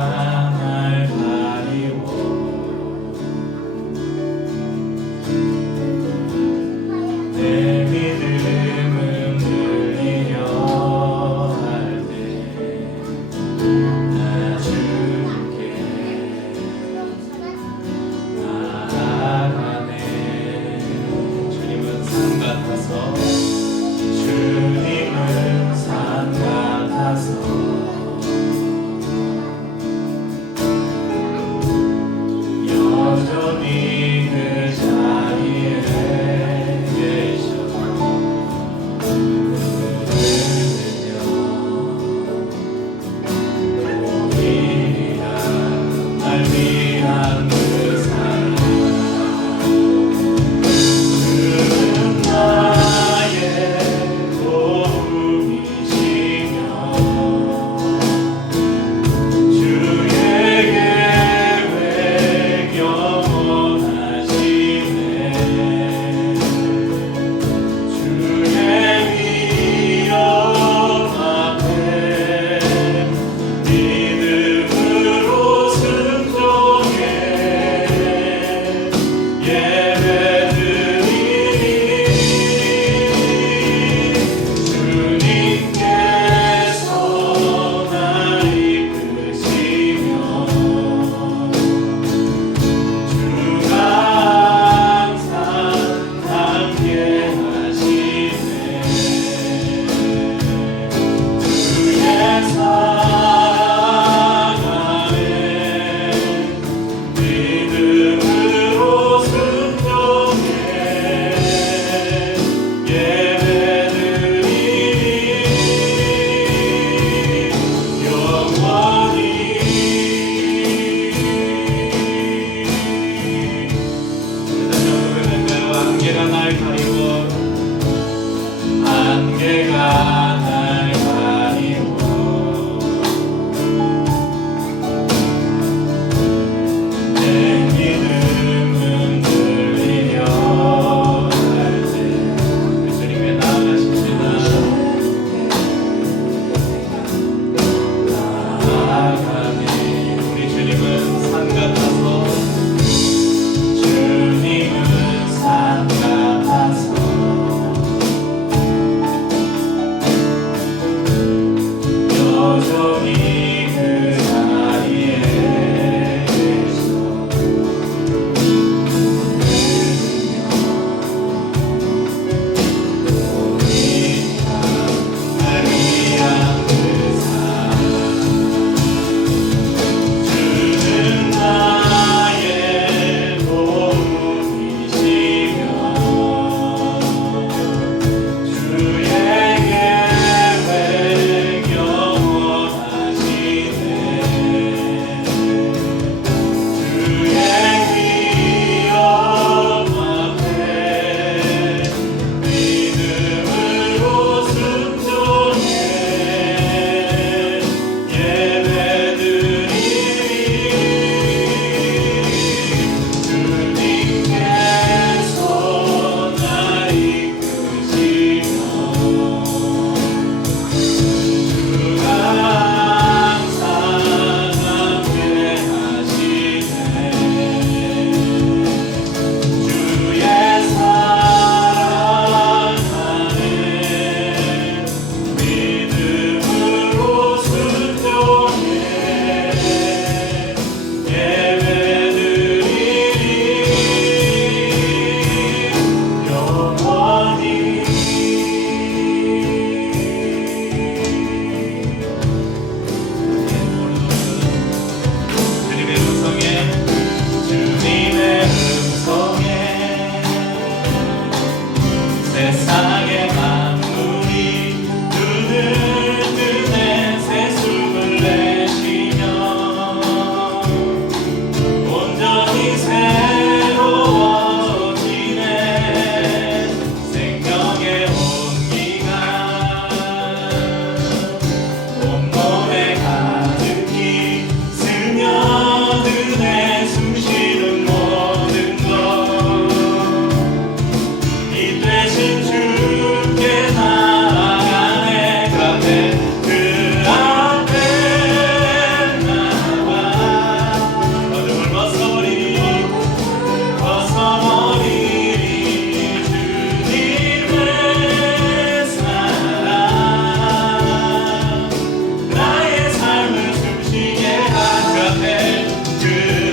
날 가리워 내 믿음은 들리려 할 때 나 주께 나아가네. 주님은 산 같아서 주님은 산 같아서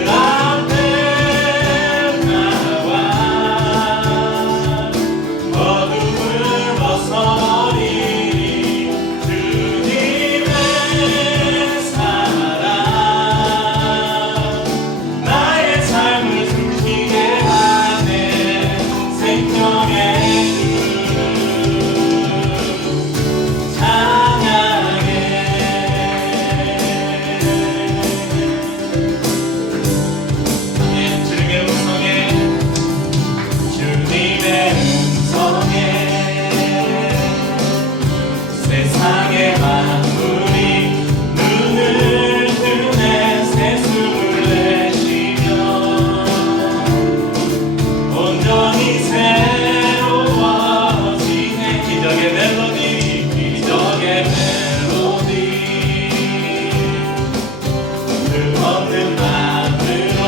앞에 나와 어둠을 벗어버리니 주님의 사랑 나의 삶을 숨쉬게 하네 생명의 세상의 만물이 눈을 뜨네 새숨을 내쉬며 온전히 새로워지네 기적의 멜로디 그 없는 마음으로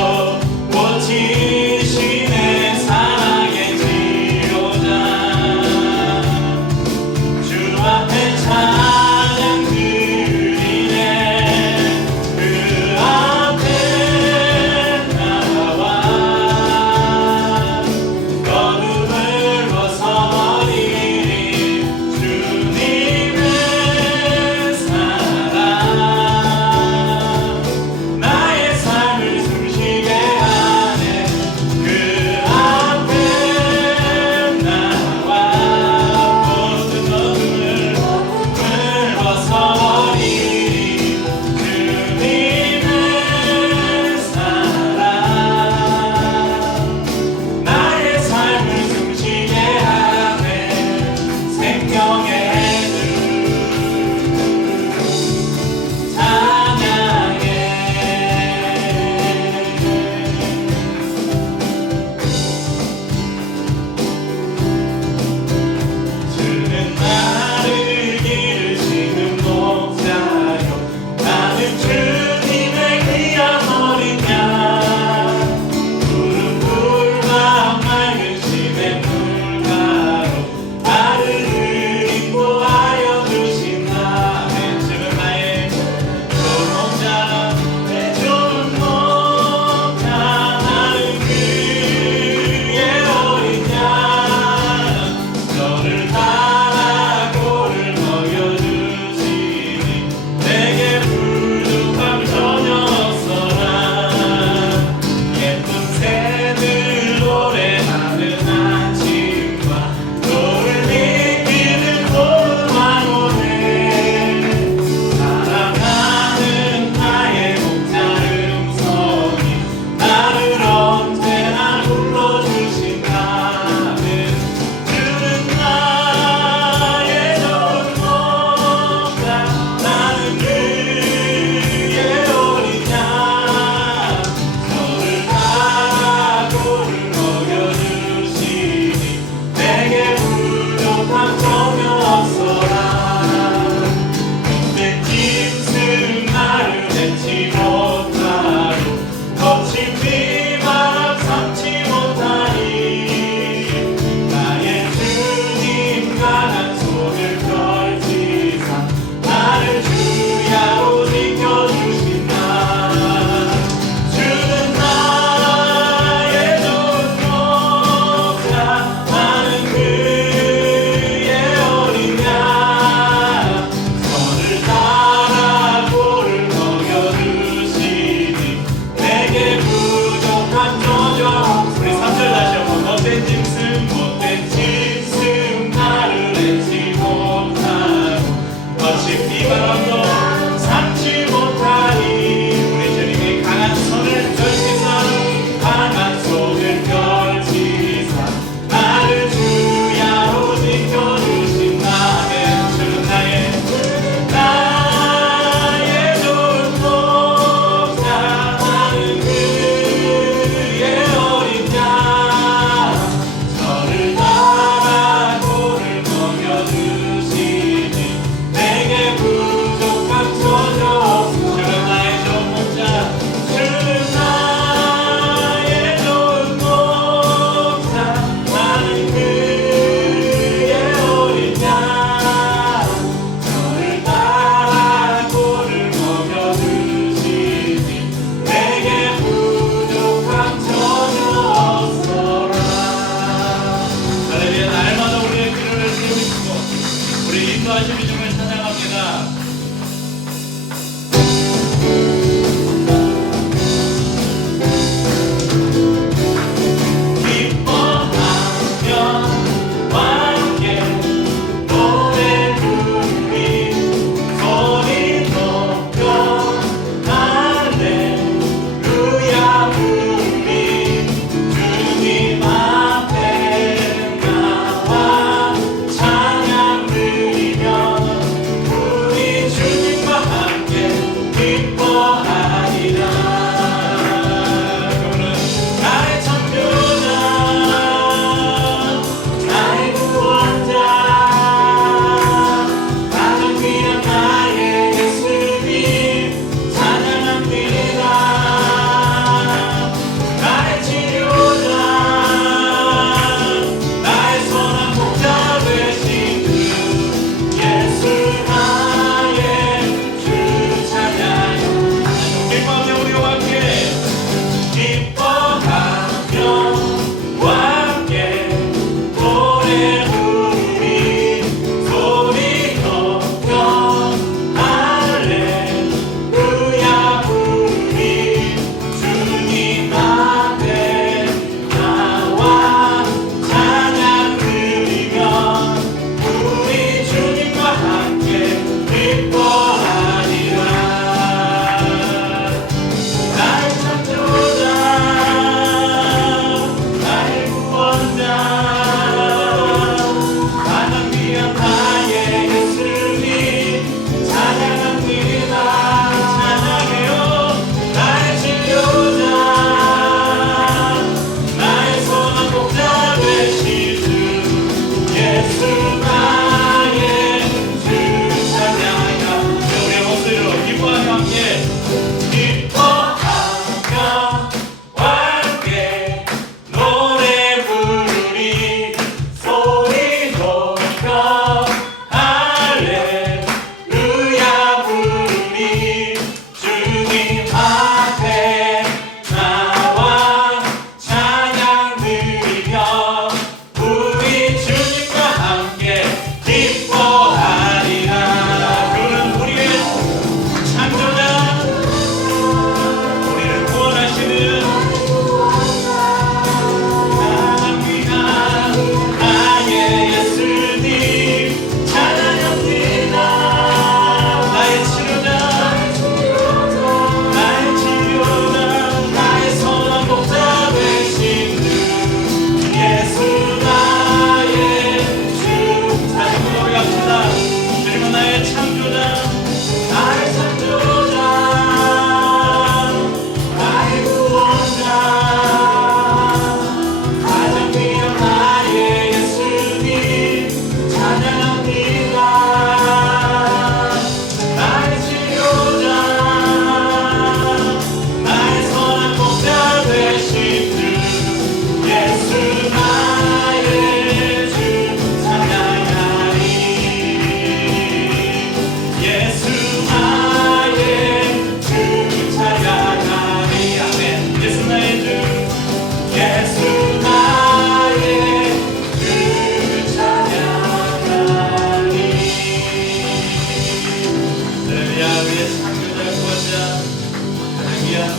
고치시네 사랑의 지로자 주 앞에 찬양 드리네 그 앞에 나와 어둠을 벗어버리니 주님의 사랑 나의 삶을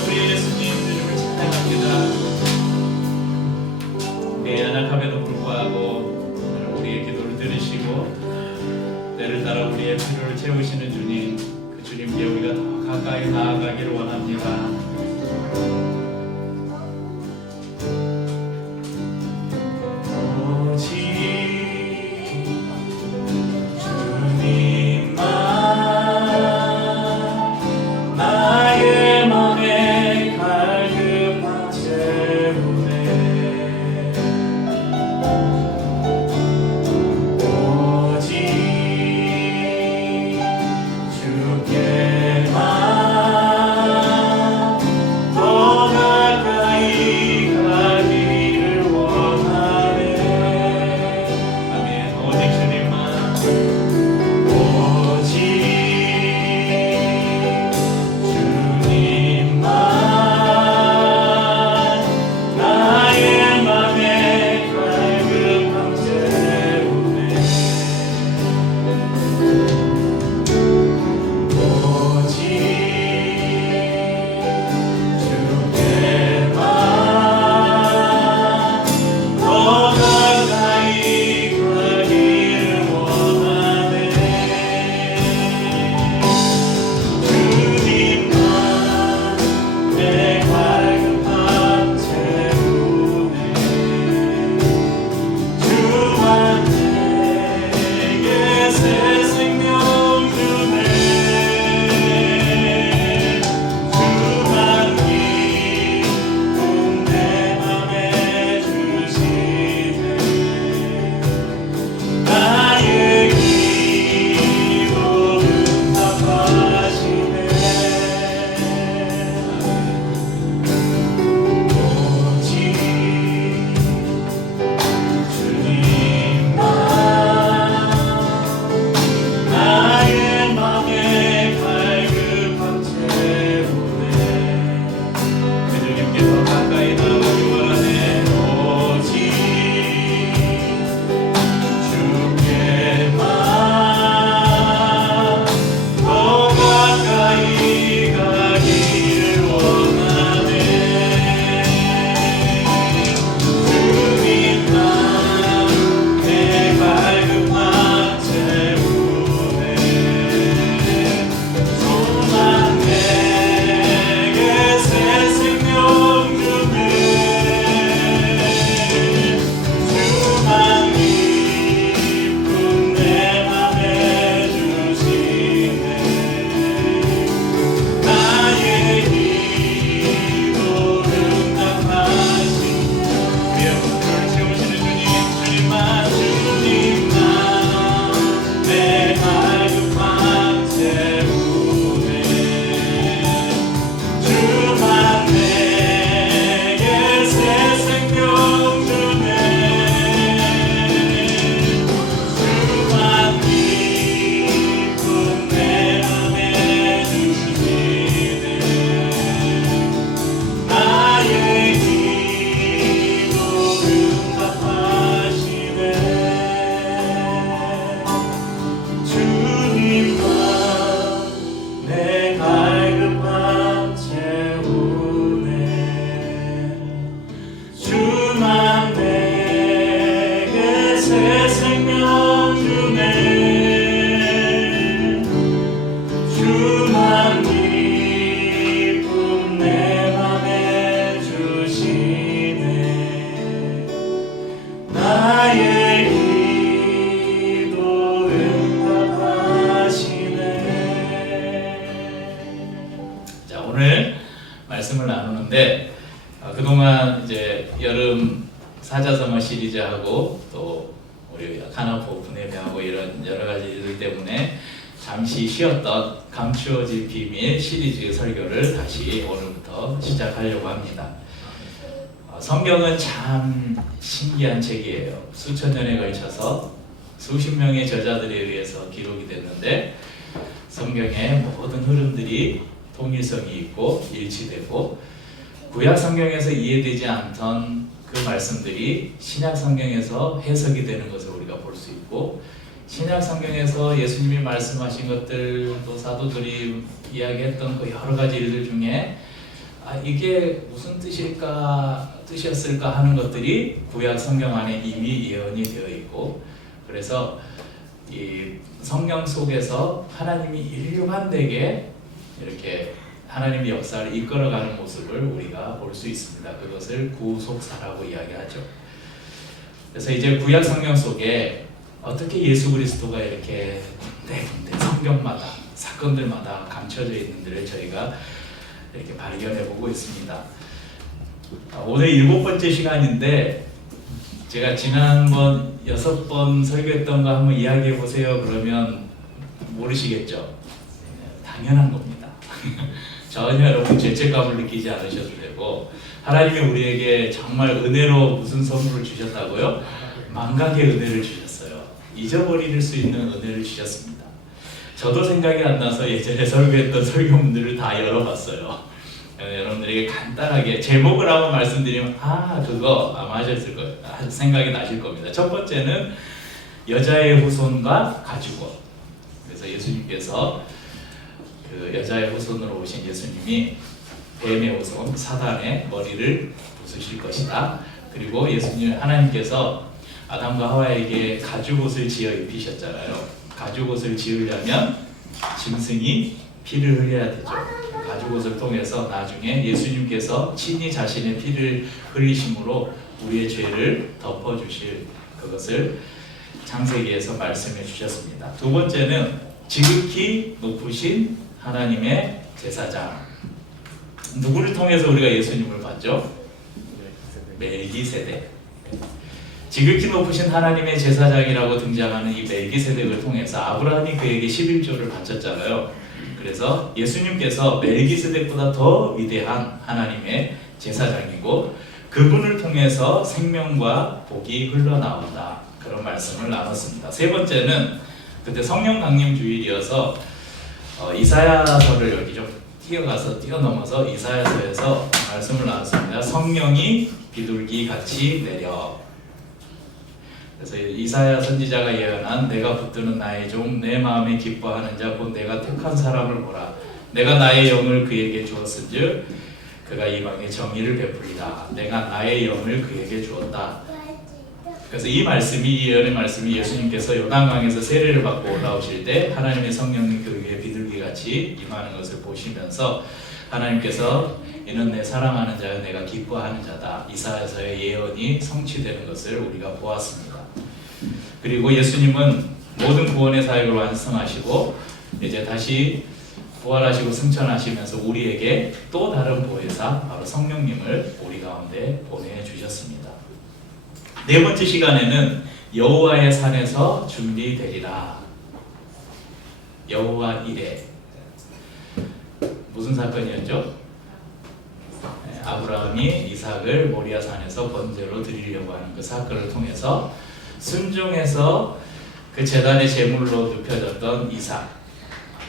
우리 예수님 이름을 찬양합니다. 우리의 연약함에도 불구하고 우리의 기도를 들으시고 때를 따라 우리의 필요를 채우시는 주님, 그 주님께 우리가 더 가까이 나아가기를 원합니다. 말씀을 나누는데 그동안 이제 여름 사자성어 시리즈하고 또 우리 가나포 분해배하고 이런 여러 가지 일들 때문에 잠시 쉬었던 감추어진 비밀 시리즈 설교를 다시 오늘부터 시작하려고 합니다. 성경은 참 신기한 책이에요. 수천 년에 걸쳐서 수십 명의 저자들에 의해서 기록이 됐는데 성경의 모든 흐름들이 통일성이 있고 일치되고 구약 성경에서 이해되지 않던 그 말씀들이 신약 성경에서 해석이 되는 것을 우리가 볼 수 있고 신약 성경에서 예수님이 말씀하신 것들 또 사도들이 이야기했던 그 여러 가지 일들 중에 이게 무슨 뜻이었을까 하는 것들이 구약 성경 안에 이미 예언이 되어 있고, 그래서 이 성경 속에서 하나님이 일관되게 이렇게 하나님의 역사를 이끌어가는 모습을 우리가 볼 수 있습니다. 그것을 구속사라고 이야기하죠. 그래서 이제 구약 성경 속에 어떻게 예수 그리스도가 이렇게 군데군데 성경마다 사건들마다 감춰져 있는지를 저희가 이렇게 발견해 보고 있습니다. 오늘 7번째 시간인데 제가 지난번 6번 설교했던 거 한번 이야기해 보세요 그러면 모르시겠죠? 당연한 겁니다. 전혀 여러분 죄책감을 느끼지 않으셔도 되고, 하나님이 우리에게 정말 은혜로 무슨 선물을 주셨다고요? 망각의 은혜를 주셨어요. 잊어버릴 수 있는 은혜를 주셨습니다. 저도 생각이 안 나서 예전에 설교했던 설교문들을 다 열어봤어요. 여러분들에게 간단하게 제목을 한번 말씀드리면 그거 아마 하셨을 거예요. 생각이 나실 겁니다. 첫 번째는 여자의 후손과 가죽옷. 그래서 예수님께서 그 여자의 후손으로 오신 예수님이 뱀의 후손 사단의 머리를 부수실 것이다. 그리고 하나님께서 아담과 하와에게 가죽옷을 지어 입히셨잖아요. 가죽옷을 지으려면 짐승이 피를 흘려야 되죠. 가죽옷을 통해서 나중에 예수님께서 친히 자신의 피를 흘리심으로 우리의 죄를 덮어주실 그것을 창세기에서 말씀해 주셨습니다. 두 번째는 지극히 높으신 하나님의 제사장. 누구를 통해서 우리가 예수님을 봤죠? 멜기세덱. 지극히 높으신 하나님의 제사장이라고 등장하는 이 멜기세덱을 통해서 아브라함이 그에게 11조를 바쳤잖아요. 그래서 예수님께서 멜기세덱보다 더 위대한 하나님의 제사장이고, 그분을 통해서 생명과 복이 흘러나온다. 그런 말씀을 나눴습니다. 세 번째는 그때 성령 강림 주일이어서 이사야서를 여기 좀 뛰어넘어서 이사야서에서 말씀을 나눴습니다. 성령이 비둘기 같이 내려. 그래서 이사야 선지자가 예언한 내가 붙드는 나의 종 내 마음에 기뻐하는 자 곧 내가 택한 사람을 보라. 내가 나의 영을 그에게 주었은즉 그가 이방에 정의를 베풀리라. 내가 나의 영을 그에게 주었다. 그래서 이 예언의 말씀이 예수님께서 요단강에서 세례를 받고 올라오실 때 하나님의 성령이 그 위에 비둘기같이 임하는 것을 보시면서 하나님께서 이는 내 사랑하는 자여 내가 기뻐하는 자다. 이사야서의 예언이 성취되는 것을 우리가 보았습니다. 그리고 예수님은 모든 구원의 사역을 완성하시고 이제 다시 부활하시고 승천하시면서 우리에게 또 다른 보혜사 바로 성령님을 우리 가운데 보내주셨습니다. 네 번째 시간에는 여호와의 산에서 준비되리라. 여호와 이레. 무슨 사건이었죠? 아브라함이 이삭을 모리아 산에서 번제로 드리려고 하는 그 사건을 통해서 순종해서 그 제단의 제물로 눕혀졌던 이삭,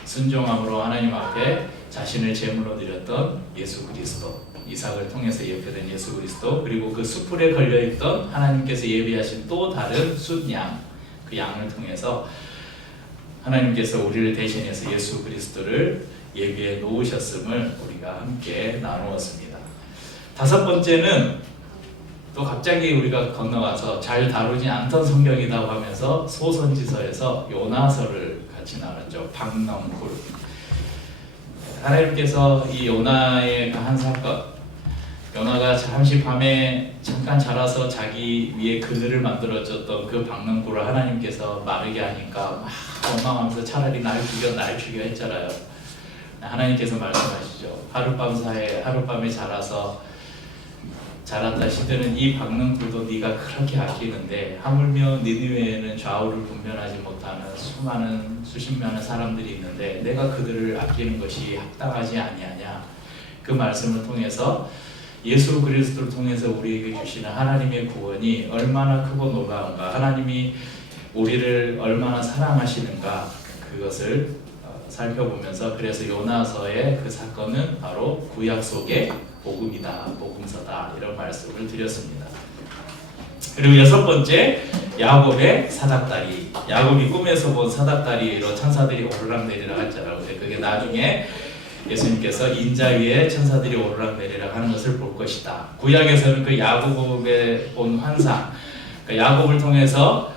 순종함으로 하나님 앞에 자신을 제물로 드렸던 예수 그리스도, 이삭을 통해서 예표된 예수 그리스도, 그리고 그 수풀에 걸려있던 하나님께서 예비하신 또 다른 숫양, 그 양을 통해서 하나님께서 우리를 대신해서 예수 그리스도를 예비해 놓으셨음을 우리가 함께 나누었습니다. 다섯 번째는 또 갑자기 우리가 건너가서 잘 다루지 않던 성경이라고 하면서 소선지서에서 요나서를 같이 나눴죠. 박넝쿨. 하나님께서 이 요나의 한 사건, 요나가 잠시 밤에 잠깐 자라서 자기 위에 그늘을 만들어줬던 그 박넝쿨을 하나님께서 마르게 하니까 막 원망하면서 차라리 날 죽여 했잖아요. 하나님께서 말씀하시죠. 하룻밤에 자랐다 시드는 이 박넝쿨도 네가 그렇게 아끼는데 하물며 니느웨에는 좌우를 분별하지 못하는 수십 많은 사람들이 있는데 내가 그들을 아끼는 것이 합당하지 아니하냐. 그 말씀을 통해서 예수 그리스도를 통해서 우리에게 주시는 하나님의 구원이 얼마나 크고 놀라운가, 하나님이 우리를 얼마나 사랑하시는가, 그것을 살펴보면서 그래서 요나서의 그 사건은 바로 구약 속의 복음이다, 복음서다, 이런 말씀을 드렸습니다. 그리고 여섯 번째, 야곱의 사닥다리. 야곱이 꿈에서 본 사닥다리로 천사들이 오르락내리락 했잖아요. 근데 그게 나중에 예수님께서 인자 위에 천사들이 오르락 내리락 하는 것을 볼 것이다. 구약에서는 그 야곱에 본 환상, 그 야곱을 통해서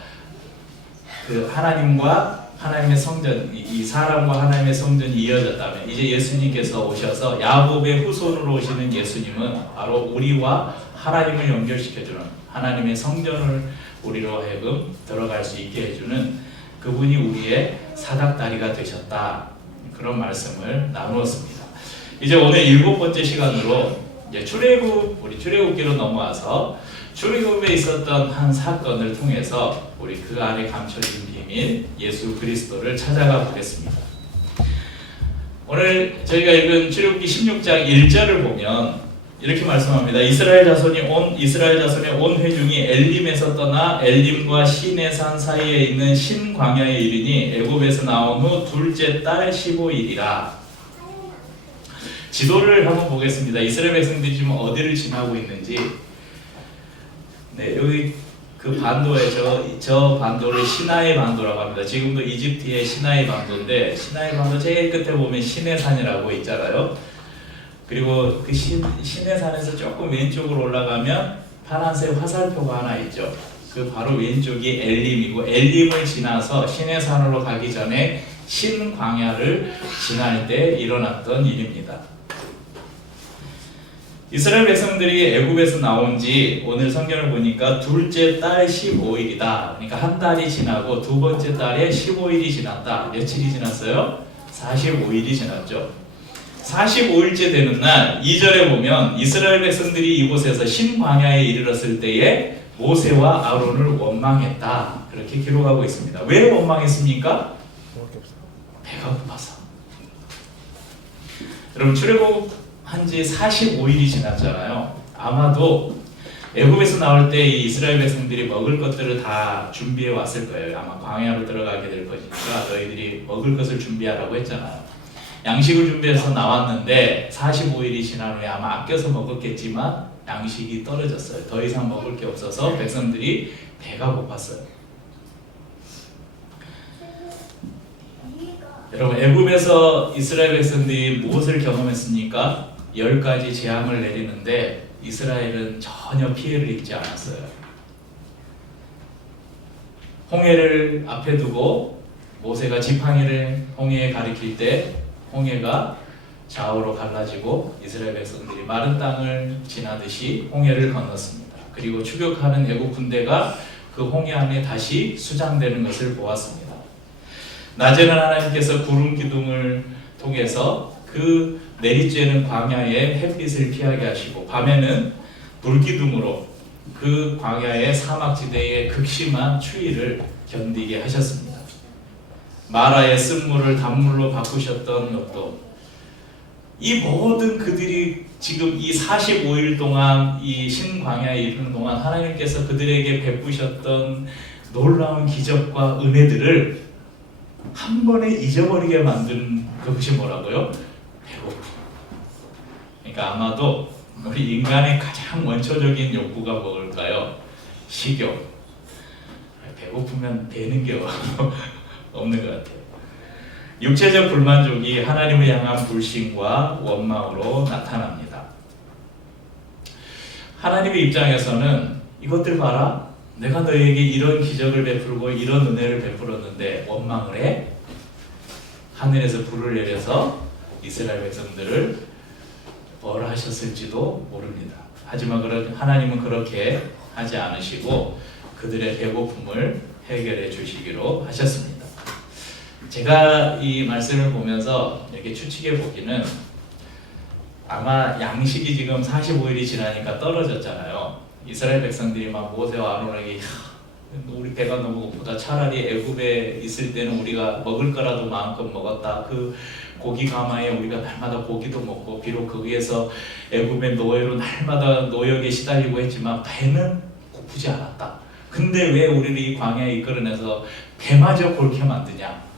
그 하나님과 하나님의 성전, 이 사람과 하나님의 성전이 이어졌다면 이제 예수님께서 오셔서 야곱의 후손으로 오시는 예수님은 바로 우리와 하나님을 연결시켜주는 하나님의 성전을 우리로 하여금 들어갈 수 있게 해주는 그분이 우리의 사닥다리가 되셨다. 그런 말씀을 나누었습니다. 이제 오늘 7번째 시간으로 이제 우리 출애굽기로 넘어와서 출애굽에 있었던 한 사건을 통해서 우리 그 안에 감춰진 비밀 예수 그리스도를 찾아가 보겠습니다. 오늘 저희가 읽은 출애굽기 16장 1절을 보면 이렇게 말씀합니다. 이스라엘 자손의 온 회중이 엘림에서 떠나 엘림과 시내산 사이에 있는 신광야에 이르니 애굽에서 나온 후 둘째 달 15일이라. 지도를 한번 보겠습니다. 이스라엘 백성들이 지금 어디를 지나고 있는지. 네, 여기 그 반도에 저 반도를 시나이 반도라고 합니다. 지금도 이집트의 시나이 반도인데 시나이 반도 제일 끝에 보면 시내산이라고 있잖아요. 그리고 그 시내산에서 조금 왼쪽으로 올라가면 파란색 화살표가 하나 있죠. 그 바로 왼쪽이 엘림이고 엘림을 지나서 시내산으로 가기 전에 신광야를 지날 때 일어났던 일입니다. 이스라엘 백성들이 애굽에서 나온 지 오늘 성경을 보니까 둘째 달 15일이다. 그러니까 한 달이 지나고 두 번째 달에 15일이 지났다. 며칠이 지났어요? 45일이 지났죠. 45일째 되는 날 2절에 보면 이스라엘 백성들이 이곳에서 신광야에 이르렀을 때에 모세와 아론을 원망했다. 그렇게 기록하고 있습니다. 왜 원망했습니까? 배가 고파서. 여러분 출애굽한 지 45일이 지났잖아요. 아마도 애굽에서 나올 때 이 이스라엘 백성들이 먹을 것들을 다 준비해 왔을 거예요. 아마 광야로 들어가게 될 것이니까 너희들이 먹을 것을 준비하라고 했잖아요. 양식을 준비해서 나왔는데 45일이 지난 후에 아마 아껴서 먹었겠지만 양식이 떨어졌어요. 더 이상 먹을 게 없어서 백성들이 배가 고팠어요. 여러분 애굽에서 이스라엘 백성들이 무엇을 경험했습니까? 10가지 재앙을 내리는데 이스라엘은 전혀 피해를 입지 않았어요. 홍해를 앞에 두고 모세가 지팡이를 홍해에 가리킬 때 홍해가 좌우로 갈라지고 이스라엘 백성들이 마른 땅을 지나듯이 홍해를 건넜습니다. 그리고 추격하는 애국 군대가 그 홍해 안에 다시 수장되는 것을 보았습니다. 낮에는 하나님께서 구름 기둥을 통해서 그 내리쬐는 광야의 햇빛을 피하게 하시고 밤에는 불기둥으로 그 광야의 사막지대의 극심한 추위를 견디게 하셨습니다. 마라의 쓴물을 단물로 바꾸셨던 것도 이 모든 그들이 지금 이 45일 동안 이 신광야에 이르는 동안 하나님께서 그들에게 베푸셨던 놀라운 기적과 은혜들을 한 번에 잊어버리게 만든 그것이 뭐라고요? 배고픔. 그러니까 아마도 우리 인간의 가장 원초적인 욕구가 뭘까요? 식욕. 배고프면 되는 게 없는 것 같아요. 육체적 불만족이 하나님을 향한 불신과 원망으로 나타납니다. 하나님의 입장에서는 이것들 봐라. 내가 너희에게 이런 기적을 베풀고 이런 은혜를 베풀었는데 원망을 해? 하늘에서 불을 내려서 이스라엘 백성들을 벌하셨을지도 모릅니다. 하지만 하나님은 그렇게 하지 않으시고 그들의 배고픔을 해결해 주시기로 하셨습니다. 제가 이 말씀을 보면서 이렇게 추측해 보기는 아마 양식이 지금 45일이 지나니까 떨어졌잖아요. 이스라엘 백성들이 막 모세와 아론에게 우리 배가 너무 고프다. 차라리 애굽에 있을 때는 우리가 먹을 거라도 마음껏 먹었다. 그 고기 가마에 우리가 날마다 고기도 먹고 비록 거기에서 애굽의 노예로 날마다 노역에 시달리고 했지만 배는 고프지 않았다. 근데 왜 우리를 이 광야에 이끌어내서 배마저 골게 만드냐?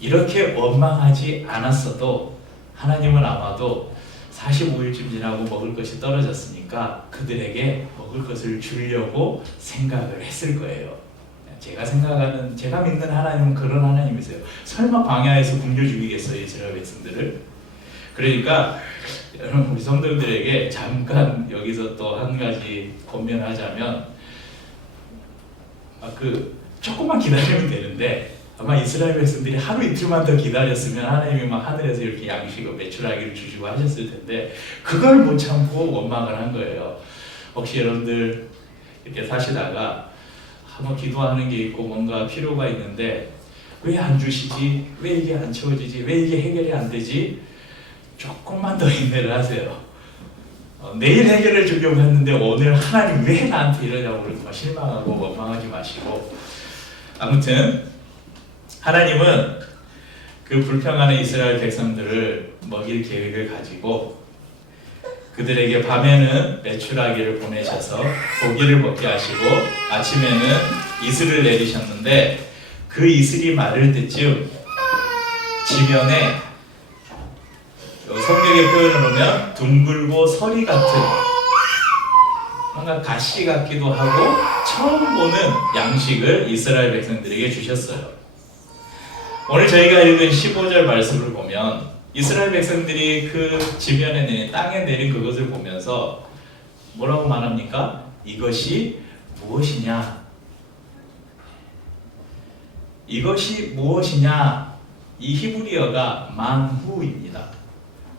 이렇게 원망하지 않았어도 하나님은 아마도 45일쯤 지나고 먹을 것이 떨어졌으니까 그들에게 먹을 것을 주려고 생각을 했을 거예요. 제가 생각하는, 제가 믿는 하나님은 그런 하나님이세요. 설마 광야에서 굶겨 죽이겠어요, 이스라엘 백성들을? 그러니까 여러분, 우리 성도들에게 잠깐 여기서 또 한 가지 권면하자면, 조금만 기다리면 되는데, 아마 이스라엘 백성들이 하루 이틀만 더 기다렸으면 하나님이 막 하늘에서 이렇게 양식을 매출하기를 주시고 하셨을 텐데, 그걸 못 참고 원망을 한 거예요. 혹시 여러분들 이렇게 사시다가 한번 기도하는 게 있고 뭔가 필요가 있는데 왜 안 주시지? 왜 이게 안 채워지지? 왜 이게 해결이 안 되지? 조금만 더 인내를 하세요. 내일 해결을 주려고 했는데 오늘 하나님 왜 나한테 이러냐고 그러고 실망하고 원망하지 마시고, 아무튼 하나님은 그 불평하는 이스라엘 백성들을 먹일 계획을 가지고 그들에게 밤에는 메추라기를 보내셔서 고기를 먹게 하시고 아침에는 이슬을 내리셨는데, 그 이슬이 마를 때쯤 지면에 성경의 표현을 보면 둥글고 서리 같은, 뭔가 가시 같기도 하고 처음 보는 양식을 이스라엘 백성들에게 주셨어요. 오늘 저희가 읽은 15절 말씀을 보면 이스라엘 백성들이 그 지면에 내린, 땅에 내린 그것을 보면서 뭐라고 말합니까? 이것이 무엇이냐? 이것이 무엇이냐? 이 히브리어가 만후입니다.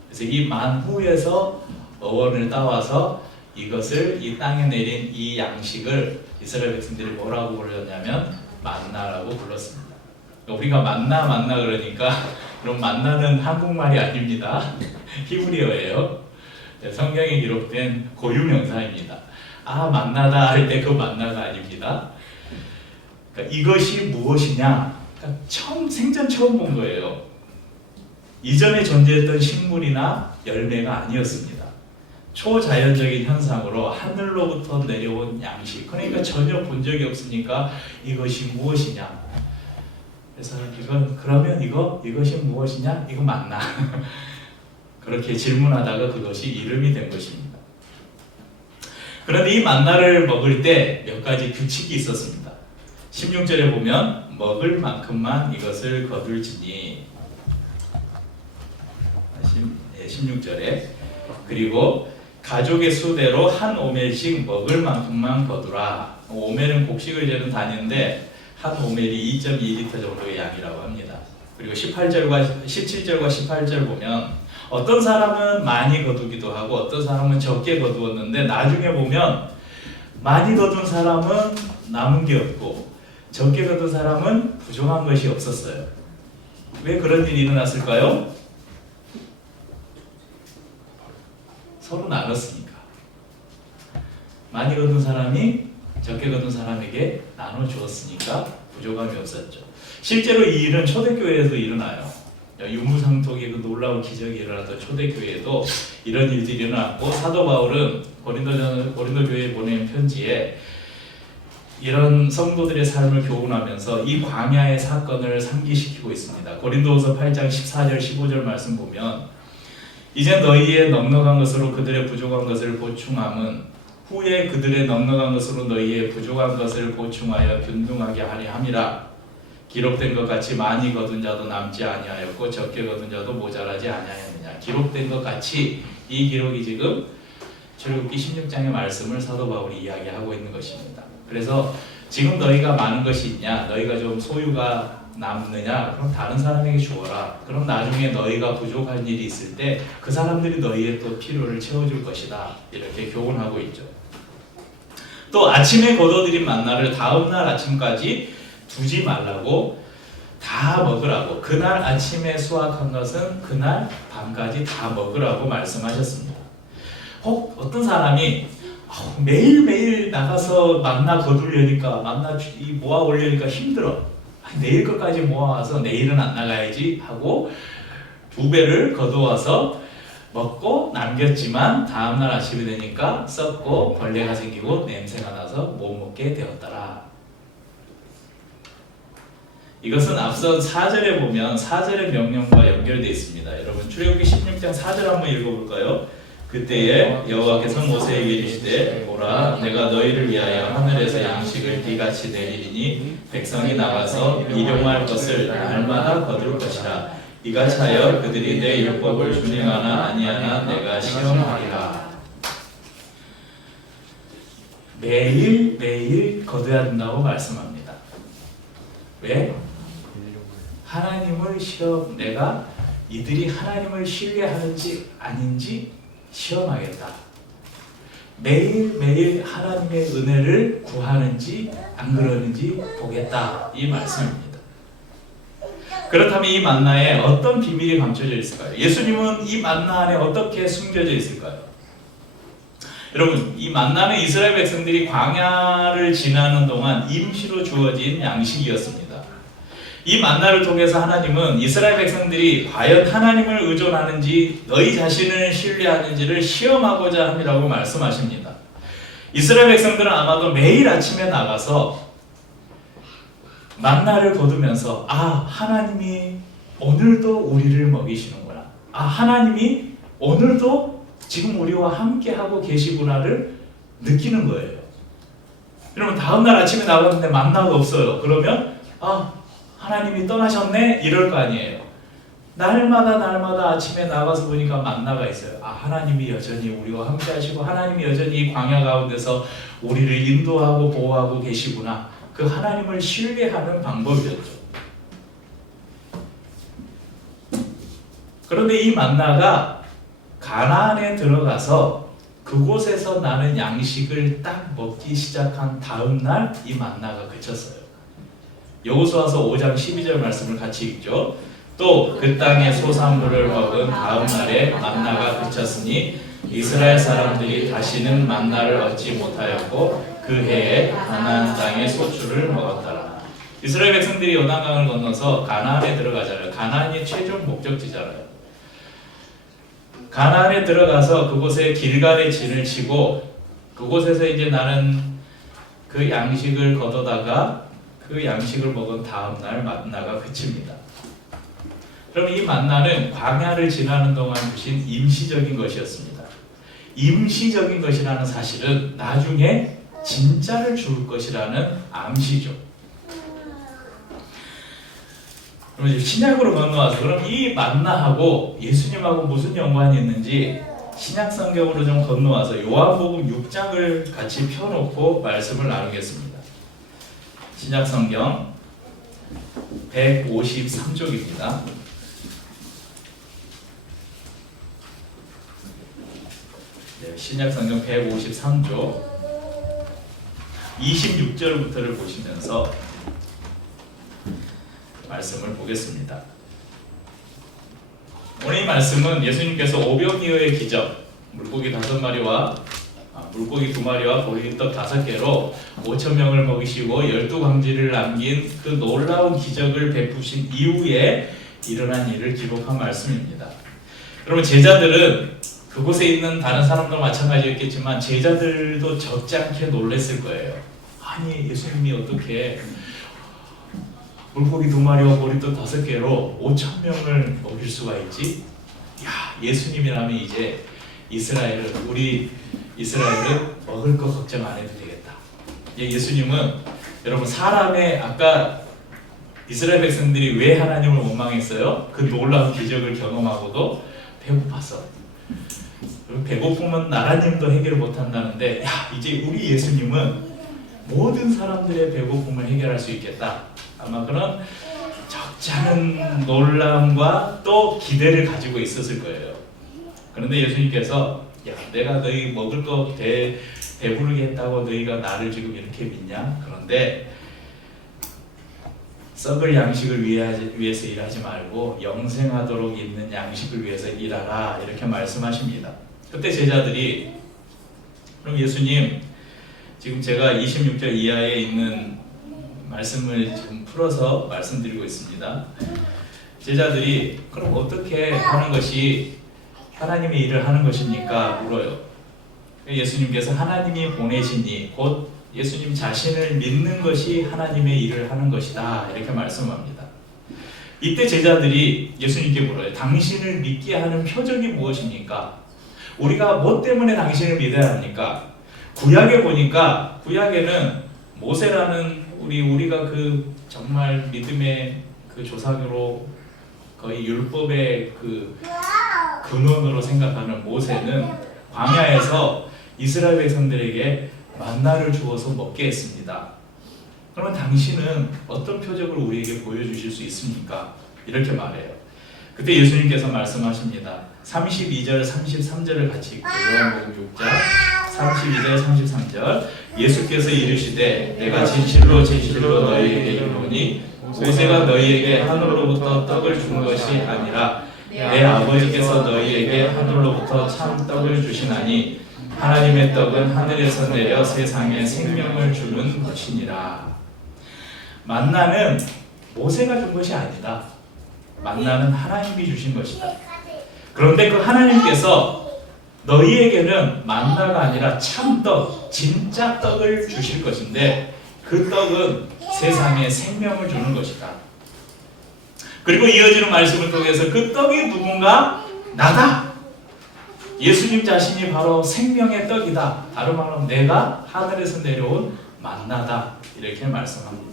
그래서 이 만후에서 어원을 따와서 이것을, 이 땅에 내린 이 양식을 이스라엘 백성들이 뭐라고 불렀냐면 만나라고 불렀습니다. 우리가 만나 그러니까, 그럼 만나는 한국말이 아닙니다. 히브리어예요. 성경에 기록된 고유명사입니다. 아, 만나다 할 때 그 만나가 아닙니다. 그러니까 이것이 무엇이냐? 그러니까 생전 처음 본 거예요. 이전에 존재했던 식물이나 열매가 아니었습니다. 초자연적인 현상으로 하늘로부터 내려온 양식. 그러니까 전혀 본 적이 없으니까 이것이 무엇이냐? 그래서 이것이 무엇이냐? 이거 맞나? 그렇게 질문하다가 그것이 이름이 된 것입니다. 그런데 이 만나를 먹을 때 몇 가지 규칙이 있었습니다. 16절에 보면 먹을 만큼만 이것을 거둘지니, 16절에, 그리고 가족의 수대로 한 오멜씩 먹을 만큼만 거두라. 오멜은 곡식을 재는 단위인데 한 오멜이 2.2리터 정도의 양이라고 합니다. 그리고 17절과 18절 보면 어떤 사람은 많이 거두기도 하고 어떤 사람은 적게 거두었는데, 나중에 보면 많이 거둔 사람은 남은 게 없고 적게 거둔 사람은 부족한 것이 없었어요. 왜 그런 일이 일어났을까요? 서로 나눴으니까. 많이 거둔 사람이 적게 거둔 사람에게 나눠주었으니까 부족함이 없었죠. 실제로 이 일은 초대교회에도 일어나요. 유무상통의 그 놀라운 기적이 일어났던 초대교회에도 이런 일들이 일어났고, 사도 바울은 고린도 교회에 보낸 편지에 이런 성도들의 삶을 교훈하면서 이 광야의 사건을 상기시키고 있습니다. 고린도후서 8장 14절 15절 말씀 보면, 이제 너희의 넉넉한 것으로 그들의 부족한 것을 보충함은 후에 그들의 넉넉한 것으로 너희의 부족한 것을 보충하여 균등하게 하려 함이라. 기록된 것 같이 많이 거둔 자도 남지 아니하였고 적게 거둔 자도 모자라지 아니하였느냐. 기록된 것 같이, 이 기록이 지금 출애굽기 16장의 말씀을 사도 바울이 이야기하고 있는 것입니다. 그래서 지금 너희가 많은 것이 있냐, 너희가 좀 소유가 남느냐, 그럼 다른 사람에게 주어라. 그럼 나중에 너희가 부족한 일이 있을 때 그 사람들이 너희의 또 필요를 채워줄 것이다. 이렇게 교훈하고 있죠. 또 아침에 거둬들인 만나를 다음날 아침까지 두지 말라고, 다 먹으라고, 그날 아침에 수확한 것은 그날 밤까지 다 먹으라고 말씀하셨습니다. 혹 어떤 사람이 매일매일 나가서 만나 거두려니까, 만나 모아 올려니까 힘들어, 내일 것까지 모아와서 내일은 안 나가야지 하고 2배를 거두어서 먹고 남겼지만 다음날 아침이 되니까 썩고 벌레가 생기고 냄새가 나서 못 먹게 되었더라. 이것은 앞선 4절에 보면 4절의 명령과 연결되어 있습니다. 여러분 출애굽기 16장 4절 한번 읽어볼까요? 그때에 여호와께서 모세에게 이르시되 보라 내가 너희를 위하여 하늘에서 양식을 비같이 내리리니 백성이 나가서 일용할 것을 날마다 거둘 것이라 이같이 하여 그들이 내 율법을 준행하나 아니하나 내가 시험하리라. 매일 거둬야 된다고 말씀합니다. 왜? 하나님을 내가 이들이 하나님을 신뢰하는지 아닌지 시험하겠다. 매일매일 하나님의 은혜를 구하는지 안 그러는지 보겠다. 이 말씀입니다. 그렇다면 이 만나에 어떤 비밀이 감춰져 있을까요? 예수님은 이 만나 안에 어떻게 숨겨져 있을까요? 여러분, 이 만나는 이스라엘 백성들이 광야를 지나는 동안 임시로 주어진 양식이었습니다. 이 만나를 통해서 하나님은 이스라엘 백성들이 과연 하나님을 의존하는지 너희 자신을 신뢰하는지를 시험하고자 함이라고 말씀하십니다. 이스라엘 백성들은 아마도 매일 아침에 나가서 만나를 거두면서 하나님이 오늘도 우리를 먹이시는구나. 하나님이 오늘도 지금 우리와 함께하고 계시구나를 느끼는 거예요. 여러분, 다음날 아침에 나갔는데 만나가 없어요. 그러면 하나님이 떠나셨네? 이럴 거 아니에요. 날마다 아침에 나가서 보니까 만나가 있어요. 하나님이 여전히 우리와 함께 하시고 하나님이 여전히 광야 가운데서 우리를 인도하고 보호하고 계시구나. 그 하나님을 신뢰하는 방법이었죠. 그런데 이 만나가 가나안에 들어가서 그곳에서 나는 양식을 딱 먹기 시작한 다음 날 이 만나가 그쳤어요. 여호수아서 5장 12절 말씀을 같이 읽죠. 또 그 땅의 소산물을 먹은 다음 날에 만나가 그쳤으니 이스라엘 사람들이 다시는 만나를 얻지 못하였고 그 해에 가나안 땅의 소출을 먹었더라. 이스라엘 백성들이 요단강을 건너서 가나안에 들어가잖아요. 가나안이 최종 목적지잖아요. 가나안에 들어가서 그곳에 길갈의 진을 치고 그곳에서 이제 나는 그 양식을 거두다가 그 양식을 먹은 다음 날 만나가 그칩니다. 그럼 이 만나는 광야를 지나는 동안 주신 임시적인 것이었습니다. 임시적인 것이라는 사실은 나중에 진짜를 줄 것이라는 암시죠. 그럼 이제 신약으로 건너와서 그럼 이 만나하고 예수님하고 무슨 연관이 있는지 신약 성경으로 좀 건너와서 요한복음 6장을 같이 펴놓고 말씀을 나누겠습니다. 신약 성경 153쪽입니다. 신약 성경 153쪽 26절부터를 보시면서 말씀을 보겠습니다. 오늘 이 말씀은 예수님께서 오병이어의 기적, 물고기 5마리와 물고기 2마리와 보리떡 5개로 5,000명을 먹이시고 12광지를 남긴 그 놀라운 기적을 베푸신 이후에 일어난 일을 기록한 말씀입니다. 여러분, 제자들은 그곳에 있는 다른 사람도 마찬가지였겠지만 제자들도 적지 않게 놀랐을 거예요. 아니, 예수님이 어떻게 물고기 2마리와 보리떡 5개로 5,000명을 먹일 수가 있지? 예수님이라면 이제 우리 이스라엘은 먹을 거 걱정 안 해도 되겠다. 예수님은 여러분 아까 이스라엘 백성들이 왜 하나님을 원망했어요? 그 놀라운 기적을 경험하고도 배고파서. 배고픔은 나라님도 해결 못한다는데 이제 우리 예수님은 모든 사람들의 배고픔을 해결할 수 있겠다. 아마 그런 적지 않은 놀람과 또 기대를 가지고 있었을 거예요. 그런데 예수님께서 내가 너희 먹을 거 배부르게 했다고 너희가 나를 지금 이렇게 믿냐? 그런데 썩을 양식을 위해서 일하지 말고 영생하도록 있는 양식을 위해서 일하라, 이렇게 말씀하십니다. 그때 제자들이 그럼 예수님, 지금 제가 26절 이하에 있는 말씀을 지금 풀어서 말씀드리고 있습니다. 제자들이 그럼 어떻게 하는 것이 하나님의 일을 하는 것입니까? 물어요. 예수님께서 하나님이 보내시니 곧 예수님 자신을 믿는 것이 하나님의 일을 하는 것이다, 이렇게 말씀합니다. 이때 제자들이 예수님께 물어요. 당신을 믿게 하는 표적이 무엇입니까? 우리가 뭐 때문에 당신을 믿어야 합니까? 구약에 보니까 구약에는 모세라는 우리가 그 정말 믿음의 그 조상으로 거의 율법의 그 근원으로 생각하는 모세는 광야에서 이스라엘 백성들에게 만나를 주어서 먹게 했습니다. 그러면 당신은 어떤 표적을 우리에게 보여주실 수 있습니까? 이렇게 말해요. 그때 예수님께서 말씀하십니다. 32절, 33절을 같이 읽고 요한복음 6장 32절, 33절 예수께서 이르시되 내가 진실로 진실로 너희에게 이르노니 모세가 너희에게 하늘로부터 떡을 준 것이 아니라 내 아버지께서 너희에게 하늘로부터 참 떡을 주시나니 하나님의 떡은 하늘에서 내려 세상에 생명을 주는 것이니라. 만나는 모세가 준 것이 아니다. 만나는 하나님이 주신 것이다. 그런데 그 하나님께서 너희에게는 만나가 아니라 참떡, 진짜 떡을 주실 것인데 그 떡은 세상에 생명을 주는 것이다. 그리고 이어지는 말씀을 통해서 그 떡이 누군가? 나다. 예수님 자신이 바로 생명의 떡이다. 다른 말로 내가 하늘에서 내려온 만나다. 이렇게 말씀합니다.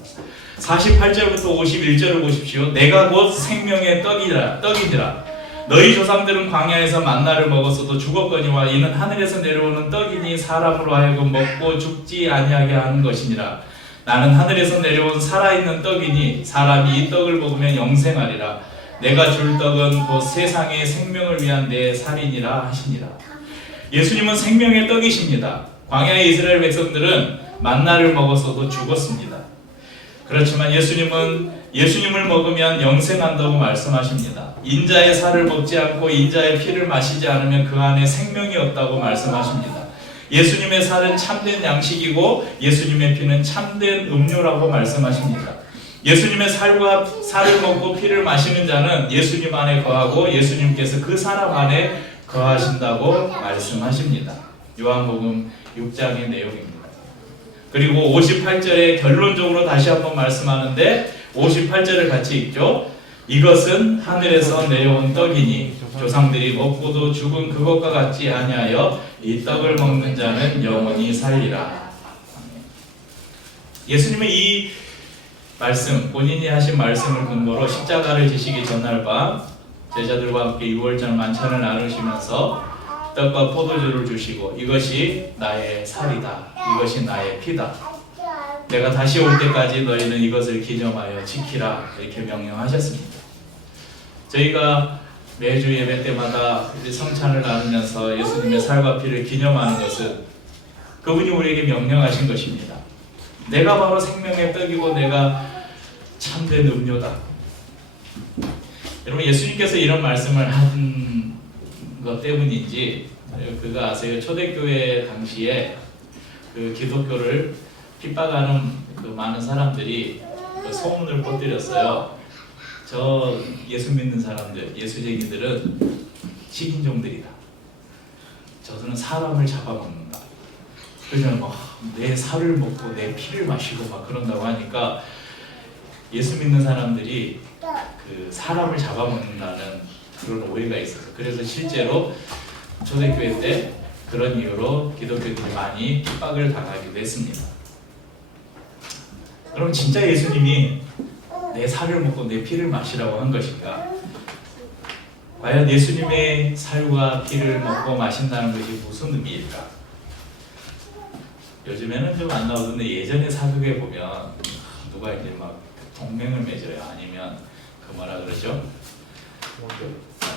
48절부터 51절을 보십시오. 내가 곧 생명의 떡이니라. 너희 조상들은 광야에서 만나를 먹었어도 죽었거니와 이는 하늘에서 내려오는 떡이니 사람으로 하여금 먹고 죽지 아니하게 하는 것이니라. 나는 하늘에서 내려온 살아있는 떡이니 사람이 이 떡을 먹으면 영생하리라. 내가 줄 떡은 곧 세상의 생명을 위한 내 살이니라 하시니라. 예수님은 생명의 떡이십니다. 광야의 이스라엘 백성들은 만나를 먹었어도 죽었습니다. 그렇지만 예수님을 먹으면 영생한다고 말씀하십니다. 인자의 살을 먹지 않고 인자의 피를 마시지 않으면 그 안에 생명이 없다고 말씀하십니다. 예수님의 살은 참된 양식이고 예수님의 피는 참된 음료라고 말씀하십니다. 예수님의 살을 먹고 피를 마시는 자는 예수님 안에 거하고 예수님께서 그 사람 안에 거하신다고 말씀하십니다. 요한복음 6장의 내용입니다. 그리고 58절에 결론적으로 다시 한번 말씀하는데 58절을 같이 읽죠. 이것은 하늘에서 내려온 떡이니 조상들이 먹고도 죽은 그것과 같지 아니하여 이 떡을 먹는 자는 영원히 살리라. 예수님은 이 말씀, 본인이 하신 말씀을 근거로 십자가를 지시기 전날 밤 제자들과 함께 유월절 만찬을 나누시면서 떡과 포도주를 주시고 이것이 나의 살이다. 이것이 나의 피다. 내가 다시 올 때까지 너희는 이것을 기념하여 지키라. 이렇게 명령하셨습니다. 저희가 매주 예배 때마다 성찬을 나누면서 예수님의 살과 피를 기념하는 것은 그분이 우리에게 명령하신 것입니다. 내가 바로 생명의 떡이고 내가 참된 음료다. 여러분 예수님께서 이런 말씀을 한 것 때문인지 그거 아세요? 초대교회 당시에 그 기독교를 핍박하는 그 많은 사람들이 그 소문을 퍼뜨렸어요. 저 예수 믿는 사람들, 예수쟁이들은 식인종들이다. 저들은 사람을 잡아먹는다. 그래서 내 살을 먹고 내 피를 마시고 막 그런다고 하니까 예수 믿는 사람들이 그 사람을 잡아먹는다는 그런 오해가 있어서 그래서 실제로 초대교회 때 그런 이유로 기독교들이 많이 핍박을 당하기도 했습니다. 그럼 진짜 예수님이 내 살을 먹고 내 피를 마시라고 한 것인가? 과연 예수님의 살과 피를 먹고 마신다는 것이 무슨 의미일까? 요즘에는 좀 안 나오던데 예전에 사극에 보면 누가 이제 막 동맹을 맺어요. 아니면 그 뭐라 그러죠?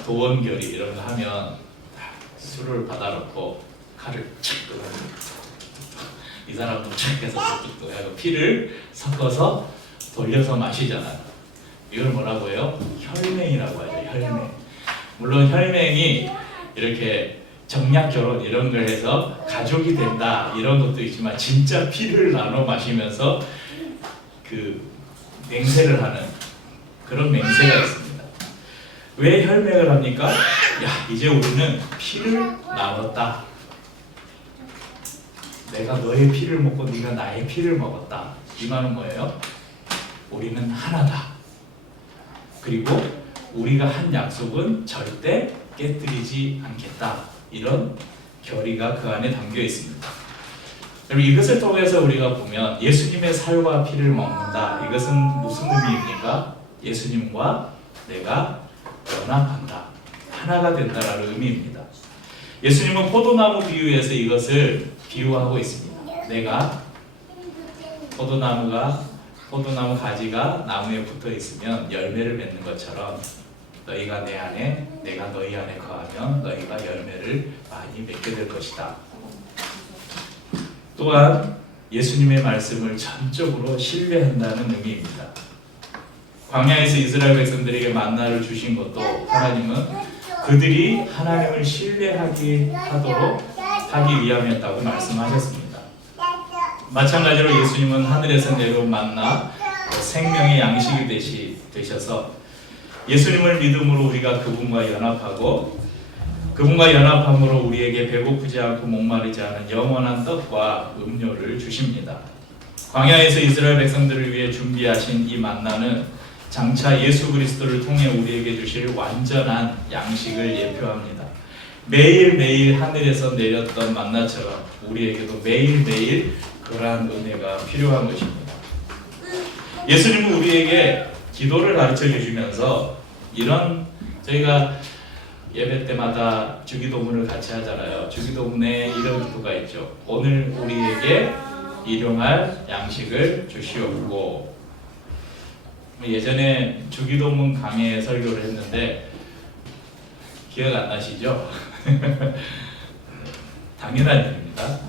도원결이 이런 거 하면 술을 받아놓고 칼을 착 뜯어내고 이 사람도 착 해서 뚝뚝 하고 피를 섞어서 돌려서 마시잖아요. 이걸 뭐라고 해요? 혈맹이라고 하죠. 혈맹. 물론 혈맹이 이렇게 정략 결혼 이런 걸 해서 가족이 된다 이런 것도 있지만 진짜 피를 나눠 마시면서 그 맹세를 하는 그런 맹세가 있습니다. 왜 혈맹을 합니까? 야, 이제 우리는 피를 나눴다. 내가 너의 피를 먹고 네가 나의 피를 먹었다. 이 말은 뭐예요? 우리는 하나다. 그리고 우리가 한 약속은 절대 깨뜨리지 않겠다. 이런 결의가 그 안에 담겨 있습니다. 그럼 이것을 통해서 우리가 보면 예수님의 살과 피를 먹는다. 이것은 무슨 의미입니까? 예수님과 내가 연합한다. 하나가 된다라는 의미입니다. 예수님은 포도나무 비유에서 이것을 비유하고 있습니다. 내가 포도나무 가지가 나무에 붙어 있으면 열매를 맺는 것처럼 너희가 내 안에 내가 너희 안에 거하면 너희가 열매를 많이 맺게 될 것이다. 또한 예수님의 말씀을 전적으로 신뢰한다는 의미입니다. 광야에서 이스라엘 백성들에게 만나를 주신 것도 하나님은 그들이 하나님을 신뢰하게 하도록 하기 위함이었다고 말씀하셨습니다. 마찬가지로 예수님은 하늘에서 내려온 만나 생명의 양식이 되셔서 예수님을 믿음으로 우리가 그분과 연합하고 그분과 연합함으로 우리에게 배고프지 않고 목마르지 않은 영원한 떡과 음료를 주십니다. 광야에서 이스라엘 백성들을 위해 준비하신 이 만나는 장차 예수 그리스도를 통해 우리에게 주실 완전한 양식을 예표합니다. 매일매일 하늘에서 내렸던 만나처럼 우리에게도 매일매일 그러한 은혜가 필요한 것입니다. 예수님은 우리에게 기도를 가르쳐 주시면서 이런 저희가 예배 때마다 주기도문을 같이 하잖아요. 주기도문에 이런 기도가 있죠. 오늘 우리에게 일용할 양식을 주시옵고. 예전에 주기도문 강해 설교를 했는데 기억 안 나시죠? 당연한 일입니다.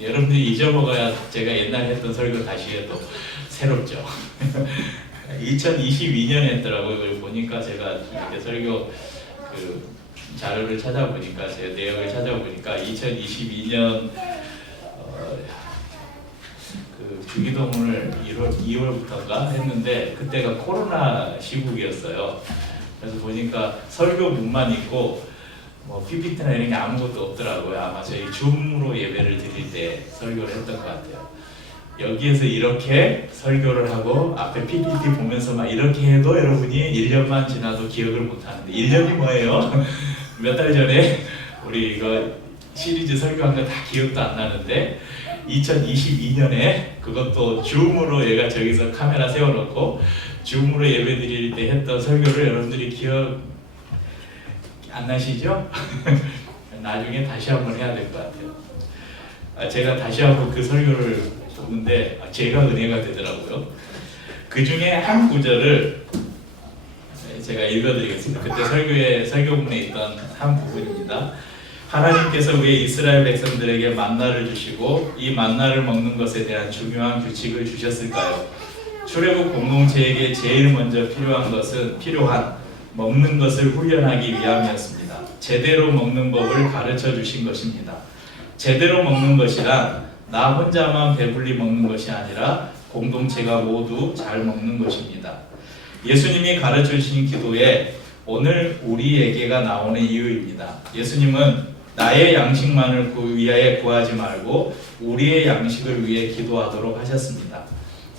여러분들이 잊어먹어야 제가 옛날에 했던 설교 다시 해도 새롭죠. 2022년에 했더라고요. 그걸 보니까 제가 이렇게 설교 그 자료를 찾아보니까 제 내용을 찾아보니까 2022년 그 주기도문을 2월부터인가 했는데 그때가 코로나 시국이었어요. 그래서 보니까 설교문만 있고 뭐 PPT나 이런 게 아무것도 없더라고요. 아마 저희 줌으로 예배를 드릴 때 설교를 했던 것 같아요. 여기에서 이렇게 설교를 하고 앞에 PPT 보면서 막 이렇게 해도 여러분이 1년만 지나도 기억을 못하는데 1년이 뭐예요? 몇 달 전에 우리 이거 시리즈 설교한 거 다 기억도 안 나는데 2022년에 그것도 줌으로 얘가 저기서 카메라 세워놓고 줌으로 예배 드릴 때 했던 설교를 여러분들이 기억 안 나시죠? 나중에 다시 한번 해야 될 것 같아요. 제가 다시 한번 그 설교를 보는데 제가 은혜가 되더라고요. 그 중에 한 구절을 제가 읽어드리겠습니다. 그때 설교문에 있던 한 부분입니다. 하나님께서 왜 이스라엘 백성들에게 만나를 주시고 이 만나를 먹는 것에 대한 중요한 규칙을 주셨을까요? 출애굽 공동체에게 제일 먼저 필요한 먹는 것을 훈련하기 위함이었습니다. 제대로 먹는 법을 가르쳐 주신 것입니다. 제대로 먹는 것이란 나 혼자만 배불리 먹는 것이 아니라 공동체가 모두 잘 먹는 것입니다. 예수님이 가르쳐 주신 기도에 오늘 우리에게가 나오는 이유입니다. 예수님은 나의 양식만을 위하여 구하지 말고 우리의 양식을 위해 기도하도록 하셨습니다.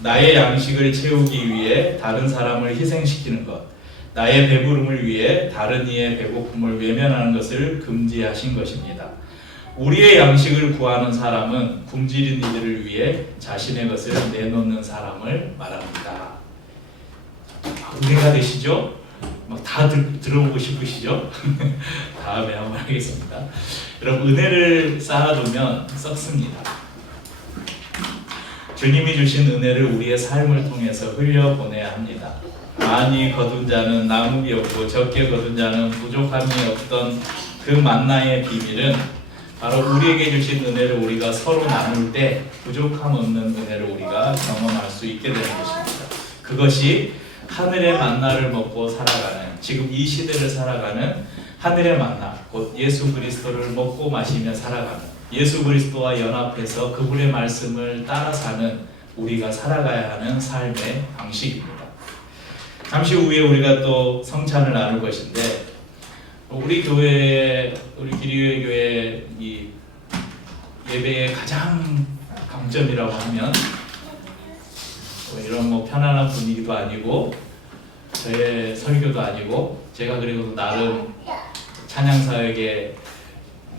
나의 양식을 채우기 위해 다른 사람을 희생시키는 것, 나의 배부름을 위해 다른 이의 배고픔을 외면하는 것을 금지하신 것입니다. 우리의 양식을 구하는 사람은 굶주린 이들을 위해 자신의 것을 내놓는 사람을 말합니다. 은혜가 되시죠? 다 들어보고 싶으시죠? 다음에 한번 하겠습니다. 여러분 은혜를 쌓아두면 썩습니다. 주님이 주신 은혜를 우리의 삶을 통해서 흘려보내야 합니다. 많이 거둔 자는 나눔이 없고 적게 거둔 자는 부족함이 없던 그 만나의 비밀은 바로 우리에게 주신 은혜를 우리가 서로 나눌 때 부족함 없는 은혜를 우리가 경험할 수 있게 되는 것입니다. 그것이 하늘의 만나를 먹고 살아가는 지금 이 시대를 살아가는 하늘의 만나 곧 예수 그리스도를 먹고 마시며 살아가는 예수 그리스도와 연합해서 그분의 말씀을 따라 사는 우리가 살아가야 하는 삶의 방식입니다. 잠시 후에 우리가 또 성찬을 나눌 것인데 우리 교회 우리 기리교회 교회 이 예배의 가장 강점이라고 하면 이런 뭐 편안한 분위기도 아니고 저의 설교도 아니고 제가 그리고 나름 찬양사역에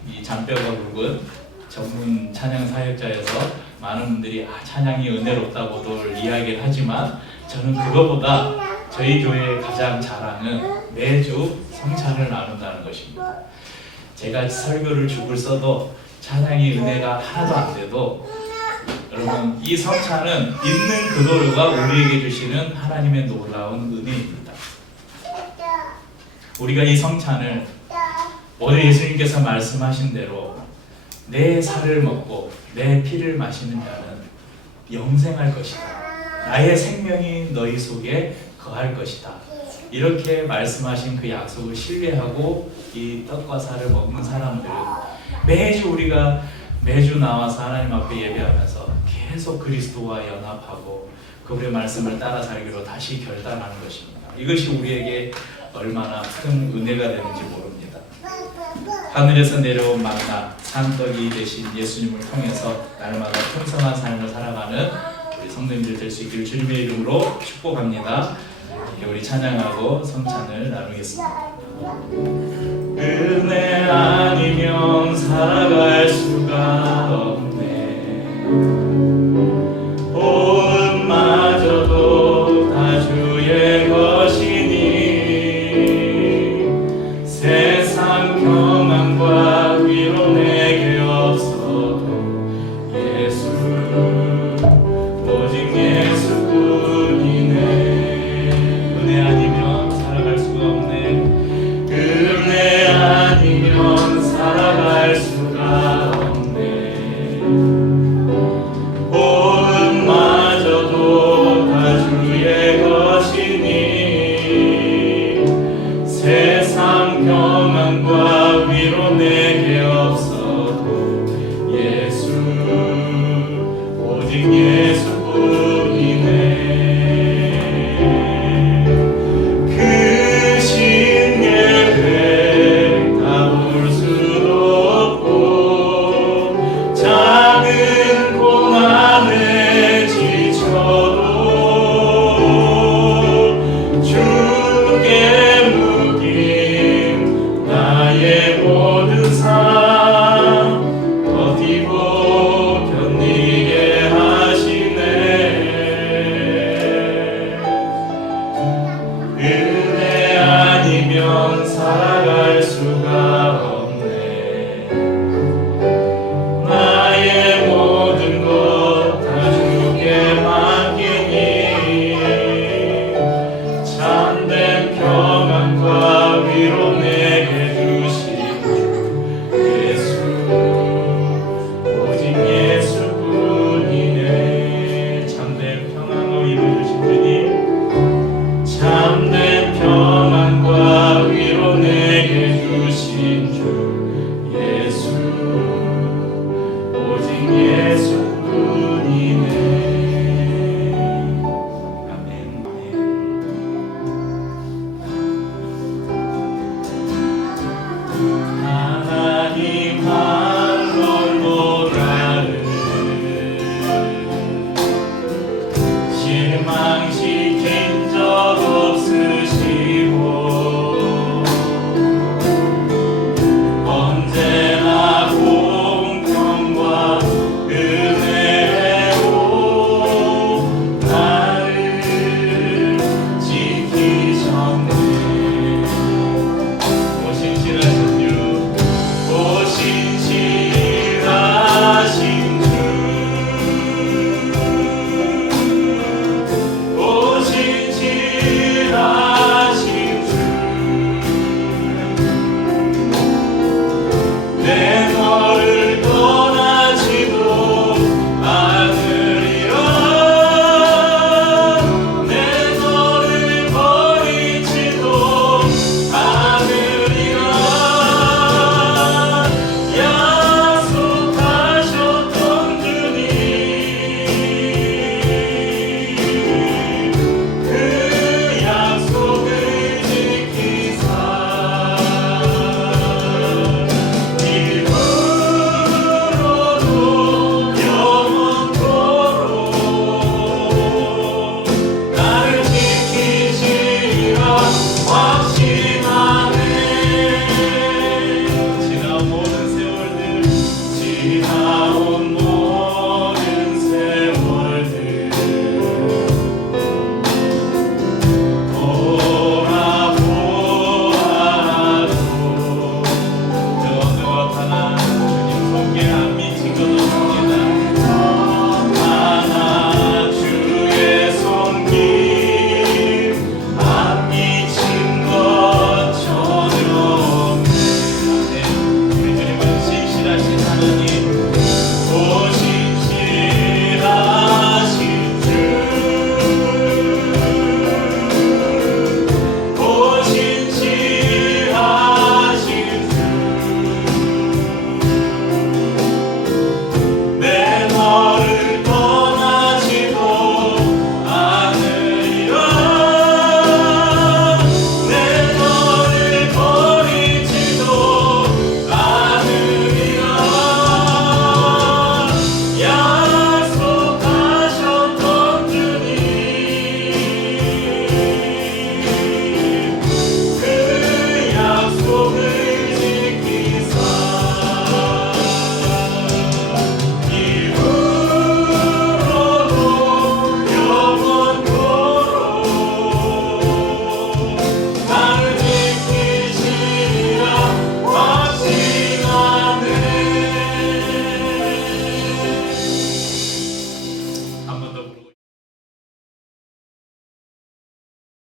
이 잔뼈가 굵은 전문 찬양 사역자여서 많은 분들이 찬양이 은혜롭다고들 이야기를 하지만 저는 그거보다 저희 교회의 가장 자랑은 매주 성찬을 나눈다는 것입니다. 제가 설교를 죽을 써도 찬양이 은혜가 하나도 안 돼도 여러분 이 성찬은 있는 그대로가 우리에게 주시는 하나님의 놀라운 은혜입니다. 우리가 이 성찬을 오늘 예수님께서 말씀하신 대로 내 살을 먹고 내 피를 마시는 자는 영생할 것이다. 나의 생명이 너희 속에 거할 것이다. 이렇게 말씀하신 그 약속을 신뢰하고 이 떡과 살을 먹는 사람들은 우리가 매주 나와서 하나님 앞에 예배하면서 계속 그리스도와 연합하고 그분의 말씀을 따라 살기로 다시 결단하는 것입니다. 이것이 우리에게 얼마나 큰 은혜가 되는지 모릅니다. 하늘에서 내려온 만나 산떡이 되신 예수님을 통해서 날마다 풍성한 삶을 살아가는 우리 성도님들 될 수 있기를 주님의 이름으로 축복합니다. 우리 찬양하고 성찬을 나누겠습니다. 은혜 아니면